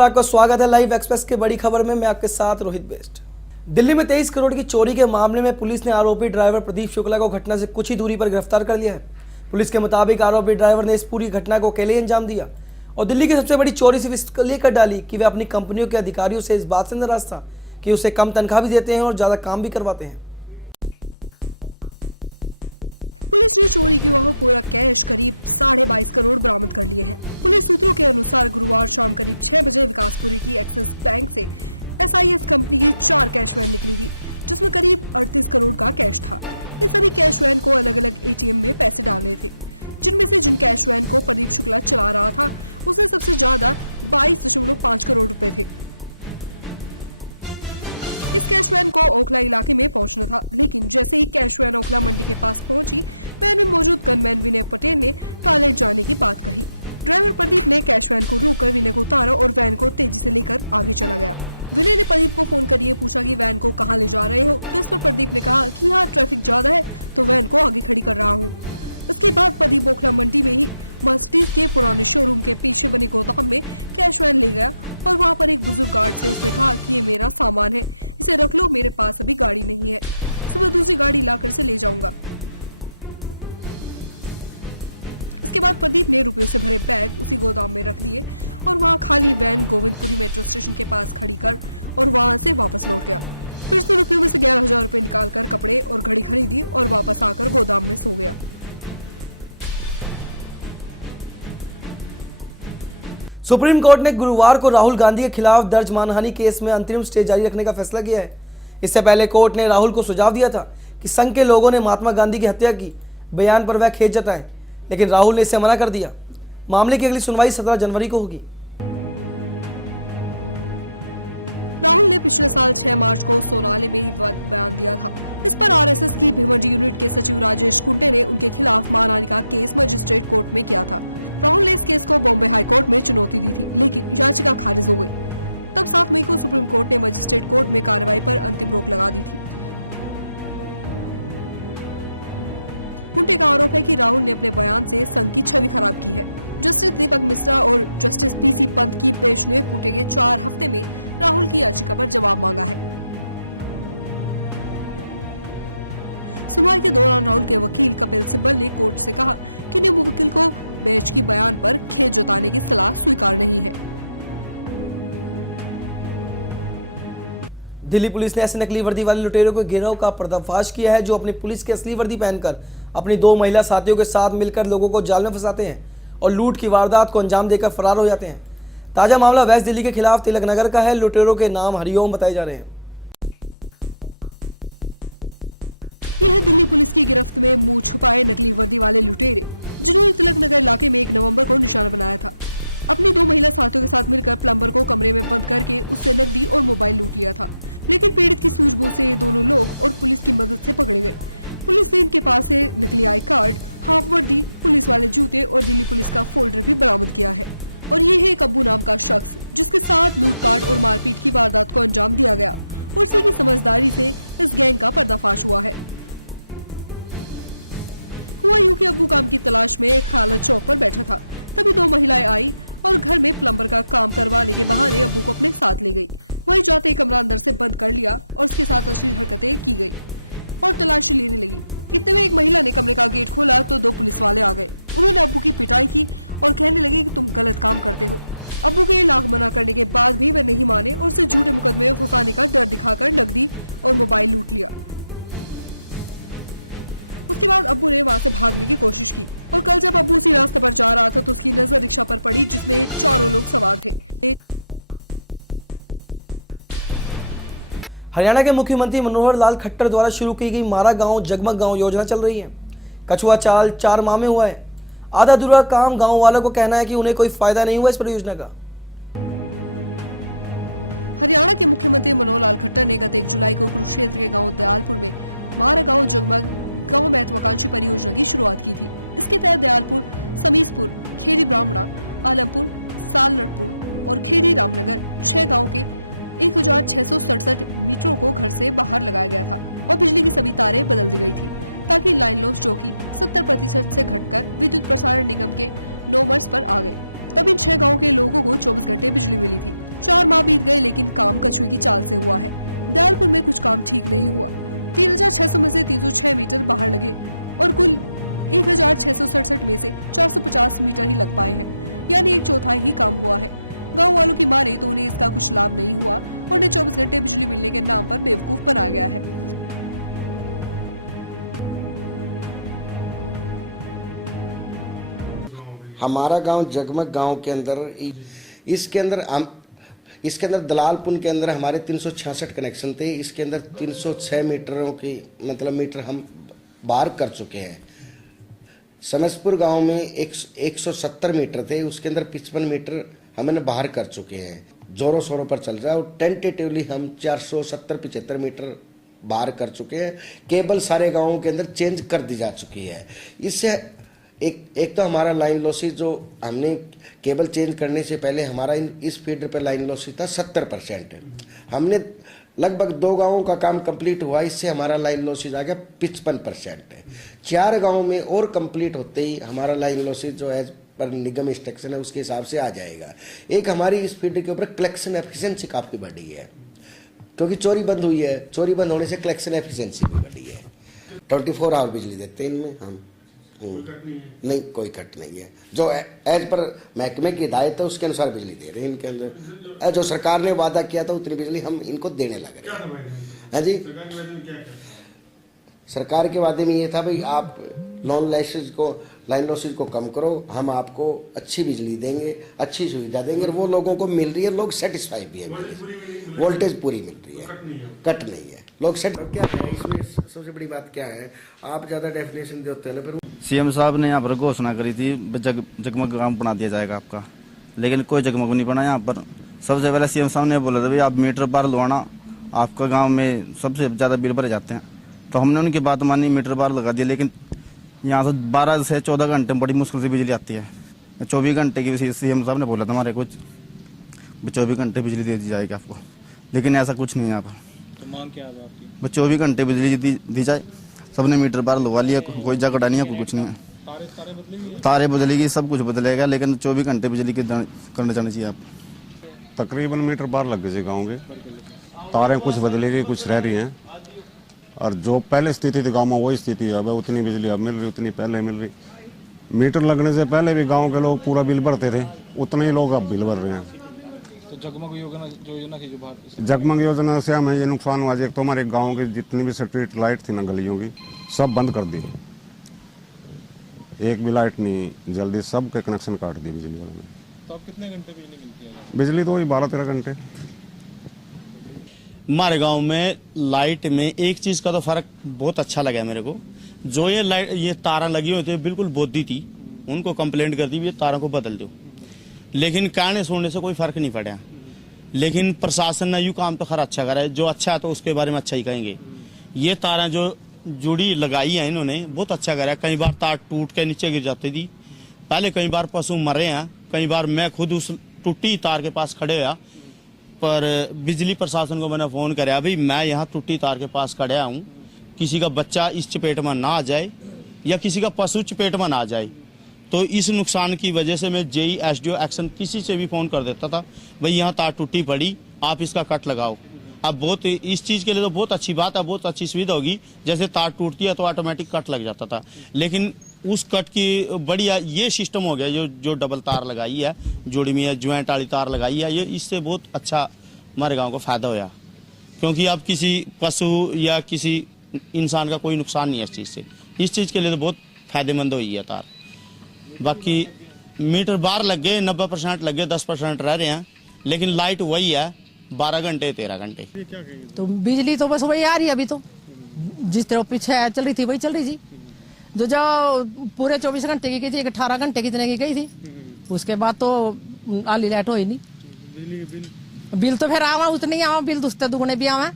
नमस्कार, आपका स्वागत है लाइव एक्सप्रेस के बड़ी खबर में। मैं आपके साथ रोहित बेस्ट। दिल्ली में 23 करोड़ की चोरी के मामले में पुलिस ने आरोपी ड्राइवर प्रदीप शुक्ला को घटना से कुछ ही दूरी पर गिरफ्तार कर लिया है। पुलिस के मुताबिक आरोपी ड्राइवर ने इस पूरी घटना को अकेले अंजाम दिया और दिल्ली की सबसे बड़ी चोरी सिर्फ इसलिए कर डाली कि वे अपनी कंपनियों के अधिकारियों से इस बात से नाराज था कि उसे कम तनख्वाह भी देते हैं और ज़्यादा काम भी करवाते हैं। सुप्रीम कोर्ट ने गुरुवार को राहुल गांधी के खिलाफ दर्ज मानहानि केस में अंतरिम स्टे जारी रखने का फैसला किया है। इससे पहले कोर्ट ने राहुल को सुझाव दिया था कि संघ के लोगों ने महात्मा गांधी की हत्या की बयान पर वह खेद जताएं, लेकिन राहुल ने इसे मना कर दिया। मामले की अगली सुनवाई 17 जनवरी को होगी। दिल्ली पुलिस ने ऐसे नकली वर्दी वाले लुटेरों के गिरोह का पर्दाफाश किया है जो अपनी पुलिस की असली वर्दी पहनकर अपनी 2 महिला साथियों के साथ मिलकर लोगों को जाल में फंसाते हैं और लूट की वारदात को अंजाम देकर फरार हो जाते हैं। ताजा मामला वेस्ट दिल्ली के खिलाफ तिलक नगर का है। लुटेरों के नाम हरिओम बताए जा रहे हैं। हरियाणा के मुख्यमंत्री मनोहर लाल खट्टर द्वारा शुरू की गई मारा गांव जगमग गांव योजना चल रही है। कछुआ चाल 4 माह में हुआ है। आधा अधूरा काम गांव वालों को कहना है कि उन्हें कोई फायदा नहीं हुआ इस परियोजना का। हमारा गांव जगमग गांव के अंदर इसके अंदर दलालपुर के अंदर हमारे 366 कनेक्शन थे। इसके अंदर 306 मीटरों की मतलब मीटर हम बाहर कर चुके हैं। समसपुर गांव में 170 मीटर थे, उसके अंदर 55 मीटर हमने बाहर कर चुके हैं। जोरों शोरों पर चल रहा है और टेंटेटिवली हम 470-75 मीटर बाहर कर चुके हैं। केबल सारे गांवों के अंदर चेंज कर दी जा चुकी है। इससे एक तो हमारा लाइन लॉसेज जो हमने केबल चेंज करने से पहले हमारा इस फीडर पर लाइन लॉसेज था 70%। हमने लगभग 2 गांवों का काम कंप्लीट हुआ, इससे हमारा लाइन लॉसेज आ गया 55%। 4 गांवों में और कंप्लीट होते ही हमारा लाइन लॉसेज जो है पर निगम इंस्ट्रक्शन है उसके हिसाब से आ जाएगा। एक हमारी इस फीडर के ऊपर कलेक्शन एफिशिएंसी काफ़ी बढ़ी है, क्योंकि चोरी बंद हुई है। चोरी बंद होने से कलेक्शन एफिशिएंसी भी बढ़ी है। 24 आवर बिजली देते हैं इनमें हम। नहीं, कोई कट नहीं है। जो एज पर महकमे की हिदायत है उसके अनुसार बिजली दे रहे हैं इनके अंदर। जो सरकार ने वादा किया था उतनी बिजली हम इनको देने लग रहे हैं। हाँ जी, सरकार के वादे में ये था भाई आप लाइन लॉसेज को कम करो, हम आपको अच्छी बिजली देंगे, अच्छी सुविधा देंगे। और वो लोगों को मिल रही है, लोग सेटिस्फाई भी है, वोल्टेज पूरी मिल रही है, कट नहीं है, लोग सेट। क्या है इसमें सबसे बड़ी बात क्या है, आप ज़्यादा डेफिनेशन देते हैं ना। फिर सीएम साहब ने यहाँ पर घोषणा करी थी जगमग गाँव बना दिया जाएगा आपका, लेकिन कोई जगमग नहीं बना यहाँ पर। सबसे पहले सीएम साहब ने बोला था भाई आप मीटर बार लगवाना, आपका गांव में सबसे ज़्यादा बिल भरे जाते हैं। तो हमने उनकी बात मानी, मीटर बार लगा दिया। लेकिन यहाँ से 12 से 14 घंटे में बड़ी मुश्किल से बिजली आती है। 24 घंटे की सीएम साहब ने बोला था हमारे कुछ 24 घंटे बिजली दे दी जाएगी आपको, लेकिन ऐसा कुछ नहीं है यहाँ पर। तो मांग क्या है आपकी? 24 घंटे बिजली दी जाए। सबने मीटर बार लगवा लिया, कोई झगड़ा नहीं है, कोई कुछ नहीं है। तारे बदलेगी, सब कुछ बदलेगा, लेकिन 24 घंटे बिजली की करना चाहिए चाहिए आप। तकरीबन मीटर बार लग गए गाँव के। तारें कुछ बदलेगी, कुछ रह रही हैं। और जो पहले स्थिति थी गांव में वही स्थिति है। अब उतनी बिजली अब मिल रही, उतनी पहले मिल रही। मीटर लगने से पहले भी गांव के लोग पूरा बिल भरते थे, उतने ही लोग अब बिल भर रहे हैं। तो जगमग योजना की जो बात, जगमग योजना से हमें ये नुकसान हुआ। एक तो हमारे गाँव की जितनी भी स्ट्रीट लाइट थी ना गलियों की, सब बंद कर दी। एक भी लाइट नहीं जल्दी, सब के कनेक्शन काट दिए बिजली वालों ने। तो अब कितने घंटे बिजली मिलती है? बिजली तो वही 12-13 घंटे। हमारे गांव में लाइट में एक चीज़ का तो फ़र्क बहुत अच्छा लगा मेरे को। जो ये तारा लगी हुई थी बिल्कुल बोदी थी, उनको कंप्लेंट कर दी ये तारों को बदल दो, लेकिन कहने सुनने से कोई फ़र्क नहीं पड़ा। लेकिन प्रशासन ने यूँ काम तो खरा अच्छा करा है, जो अच्छा है तो उसके बारे में अच्छा ही कहेंगे। ये तारा जो जुड़ी लगाई है इन्होंने बहुत अच्छा करा है। कई बार तार टूट के नीचे गिर जाती थी, पहले कई बार पशु मरे हैं, कई बार मैं खुद उस टूटी तार के पास खड़े हुआ। पर बिजली प्रशासन को मैंने फ़ोन कराया, भाई मैं यहाँ टूटी तार के पास खड़ा हूँ, किसी का बच्चा इस चपेट में ना आ जाए या किसी का पशु चपेट में ना आ जाए। तो इस नुकसान की वजह से मैं जेई एसडीओ एक्शन किसी से भी फ़ोन कर देता था, भाई यहाँ तार टूटी पड़ी, आप इसका कट लगाओ। अब बहुत इस चीज़ के लिए तो बहुत अच्छी बात है, बहुत अच्छी सुविधा होगी। जैसे तार टूटती है तो ऑटोमेटिक कट लग जाता था, लेकिन उस कट की बढ़िया ये सिस्टम हो गया जो डबल तार लगाई है, जोड़ी में ज्वाइंट वाली तार लगाई है, ये इससे बहुत अच्छा हमारे गांव को फ़ायदा होया। क्योंकि अब किसी पशु या किसी इंसान का कोई नुकसान नहीं है इस चीज़ से। इस चीज़ के लिए तो बहुत फ़ायदेमंद हुई है तार। बाकी मीटर बार लग गए, 90% लग गए, 10% रह रहे हैं, लेकिन लाइट वही है 12 घंटे 13 घंटे। तो बिजली तो बस वही आ रही है अभी, तो जिस तरह पीछे चल रही थी वही चल रही थी। जो पूरे 24 घंटे की थी, 18 घंटे कितने की गई थी, उसके बाद तो आली लाइट हो ही नहीं। बिल तो फिर आवा उतने ही आवा, बिल दुस्ते दुगने भी आवा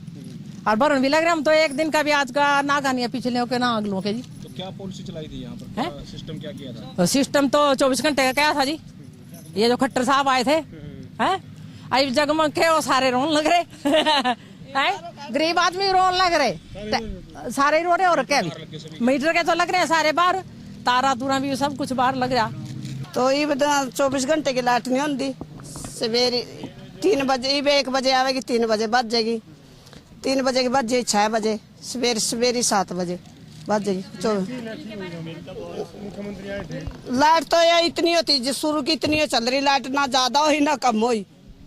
और भरन भी लग रहे। हम तो एक दिन का भी आज का ना गानिया पिछले के ना अगलों के जी। तो क्या पॉलिसी चलाई थी यहाँ पर, सिस्टम क्या किया था? सिस्टम तो 24 घंटे का क्या था जी। ये जो खट्टर साहब आए थे हैं, अब जगमग के वो सारे रोन लग रहे हैं, गरीब आदमी रोन लग रहे, सारे रो रहे। और क्या मीटर के तो लग रहे हैं सारे बाहर, तारा तुरा भी सब कुछ बाहर लग रहा। तो ये 24 घंटे की लाइट नहीं होती। सवेरे 3 बजे 1 बजे आवेगी, 3 बजे बज जाएगी, 3 बजे के बाद 6 बजे, सवेरे 7 बजे बज जाएगी। लाइट तो ये इतनी होती जिस शुरू की इतनी चल रही लाइट, ना ज्यादा हो ना कम हो,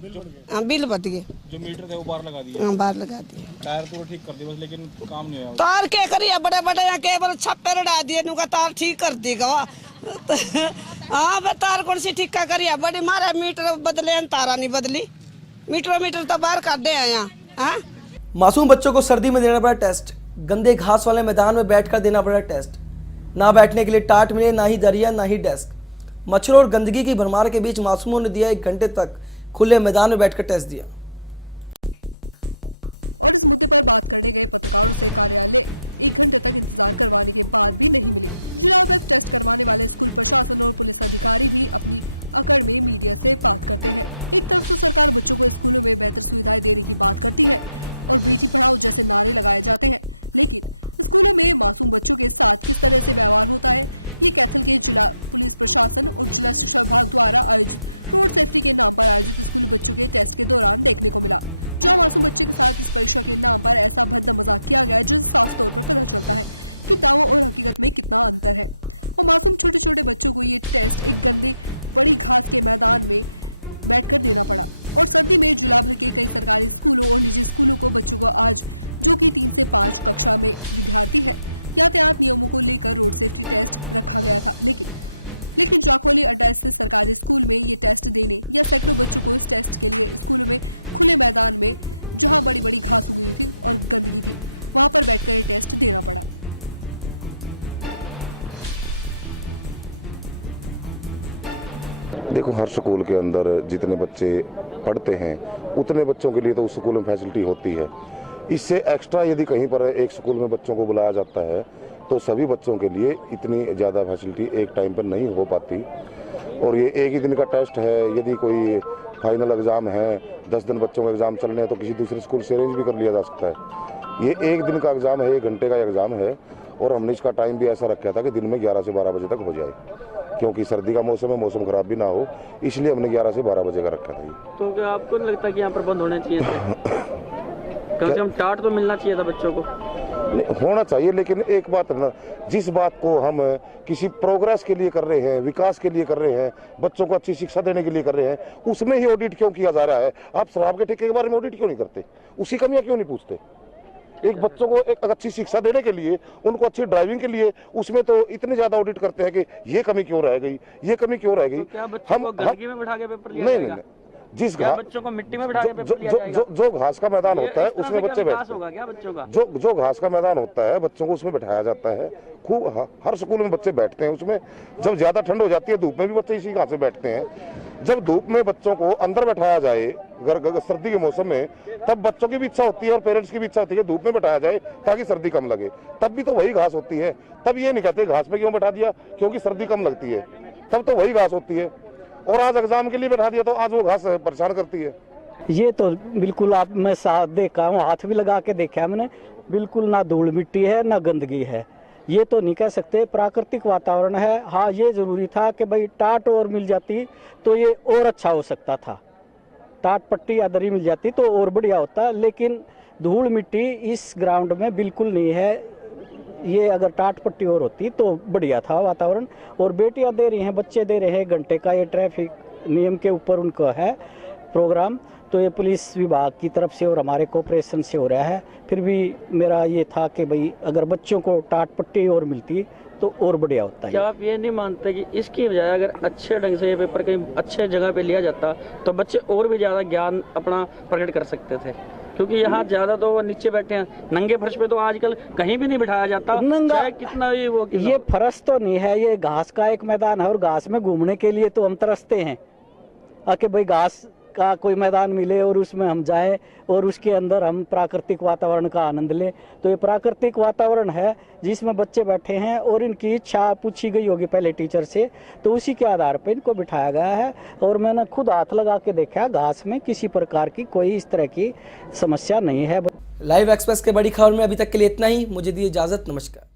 बिल बढ़ गए। जो मीटर थे वो बाहर लगा दिए? बाहर लगा दिए। टायर तो ठीक कर दिए बस, लेकिन काम नहीं हुआ। तार क्या करिए, बड़े बड़े यहाँ केबल छप्पे लड़ा दिए, नुका तार ठीक कर दी गवा। हाँ बे तार कौन सी ठिक्का करिया बड़ी मारे मीटर बदले तारा नहीं बदली मीटर तो बाहर कर दे आया। हाँ मासूम बच्चों को सर्दी में देना पड़ा टेस्ट, गंदे घास वाले मैदान में बैठकर देना पड़ा टेस्ट। ना बैठने के लिए टाट मिले, ना ही दरिया, ना ही डेस्क। मच्छरों और गंदगी की भरमार के बीच मासूमों ने दिया 1 घंटे तक खुले मैदान में बैठकर टेस्ट दिया। देखो, हर स्कूल के अंदर जितने बच्चे पढ़ते हैं उतने बच्चों के लिए तो उस स्कूल में फैसिलिटी होती है। इससे एक्स्ट्रा यदि कहीं पर एक स्कूल में बच्चों को बुलाया जाता है तो सभी बच्चों के लिए इतनी ज़्यादा फैसिलिटी एक टाइम पर नहीं हो पाती। और ये एक ही दिन का टेस्ट है, यदि कोई फाइनल एग्ज़ाम है, 10 दिन बच्चों का एग्ज़ाम चलने हैं तो किसी दूसरे स्कूल से अरेंज भी कर लिया जा सकता है। ये 1 दिन का एग्ज़ाम है, 1 घंटे का एग्ज़ाम है और हमने इसका टाइम भी ऐसा रखा था कि दिन में 11 से 12 बजे तक हो जाए, क्योंकि सर्दी का मौसम है, मौसम खराब भी ना हो, इसलिए हमने 11 से 12 बजे का रखा था। तो क्या आपको नहीं लगता कि यहाँ पर बंद होने चाहिए थे? कम से कम टाट तो मिलना चाहिए था बच्चों को। होना चाहिए, लेकिन एक बात है ना, जिस बात को हम किसी प्रोग्रेस के लिए कर रहे हैं, विकास के लिए कर रहे हैं, बच्चों को अच्छी शिक्षा देने के लिए कर रहे हैं, उसमें ही ऑडिट क्यों किया जा रहा है? आप शराब के ठेके के बारे में ऑडिट क्यों नहीं करते? उसकी कमियां क्यों नहीं पूछते? एक बच्चों को एक अच्छी शिक्षा देने के लिए, उनको अच्छी ड्राइविंग के लिए, उसमें तो इतने ज्यादा ऑडिट करते हैं कि ये कमी क्यों रह गई, ये कमी क्यों रह गई। तो क्या बच्चों को गंदगी में बिठा के पेपर लिया नहीं जाएगा? नहीं, जिस बच्चों को मिट्टी में बिठा के पेपर लिया जाएगा? जो घास का मैदान होता है उसमें बच्चे बैठते होगा क्या बच्चों का? जो घास का मैदान होता है बच्चों को उसमें बैठाया जाता है। खूब हर स्कूल में बच्चे बैठते हैं उसमें। जब ज्यादा ठंड हो जाती है, धूप में भी बच्चे इसी घास से बैठते हैं। जब धूप में बच्चों को अंदर बैठाया जाए सर्दी के मौसम में, तब बच्चों की भी इच्छा होती है और पेरेंट्स की भी इच्छा होती है धूप में बैठाया जाए ताकि सर्दी कम लगे। तब भी तो वही घास होती है, तब ये नहीं कहते घास पे क्यों बैठा दिया, क्योंकि सर्दी कम लगती है, तब तो वही घास होती है। और आज एग्जाम के लिए बैठा दिया तो आज वो घास परेशान करती है। ये तो बिल्कुल आप मैं साथ देखा हूँ, हाथ भी लगा के देखा है मैंने, बिल्कुल ना धूल मिट्टी है ना गंदगी है। ये तो नहीं कह सकते, प्राकृतिक वातावरण है। हाँ, ये जरूरी था कि भाई टाट और मिल जाती तो ये और अच्छा हो सकता था, टाट पट्टी या दरी मिल जाती तो और बढ़िया होता, लेकिन धूल मिट्टी इस ग्राउंड में बिल्कुल नहीं है। ये अगर टाट पट्टी और होती तो बढ़िया था वातावरण। और बेटियां दे रही हैं, बच्चे दे रहे हैं, घंटे का ये ट्रैफिक नियम के ऊपर उनका है प्रोग्राम, तो ये पुलिस विभाग की तरफ से और हमारे कोऑपरेशन से हो रहा है। फिर भी मेरा ये था कि भाई अगर बच्चों को टाट पट्टी और मिलती तो और बढ़िया होता है। क्या आप ये नहीं मानते कि इसकी बजाय अगर अच्छे ढंग से ये पेपर कहीं अच्छे जगह पे लिया जाता तो बच्चे और भी ज़्यादा ज्ञान अपना प्रकट कर सकते थे? क्योंकि यहाँ ज्यादा तो वो नीचे बैठे हैं, नंगे फर्श पे तो आजकल कहीं भी नहीं बिठाया जाता, चाहे कितना भी वो ये फर्श तो नहीं है, ये घास का एक मैदान है और घास में घूमने के लिए तो हम तरसते हैं आके भाई घास का कोई मैदान मिले और उसमें हम जाएं और उसके अंदर हम प्राकृतिक वातावरण का आनंद लें। तो ये प्राकृतिक वातावरण है जिसमें बच्चे बैठे हैं और इनकी इच्छा पूछी गई होगी पहले टीचर से, तो उसी के आधार पर इनको बिठाया गया है। और मैंने खुद हाथ लगा के देखा, घास में किसी प्रकार की कोई इस तरह की समस्या नहीं है। लाइव एक्सप्रेस के बड़ी खबर में अभी तक के लिए इतना ही। मुझे दी इजाजत, नमस्कार।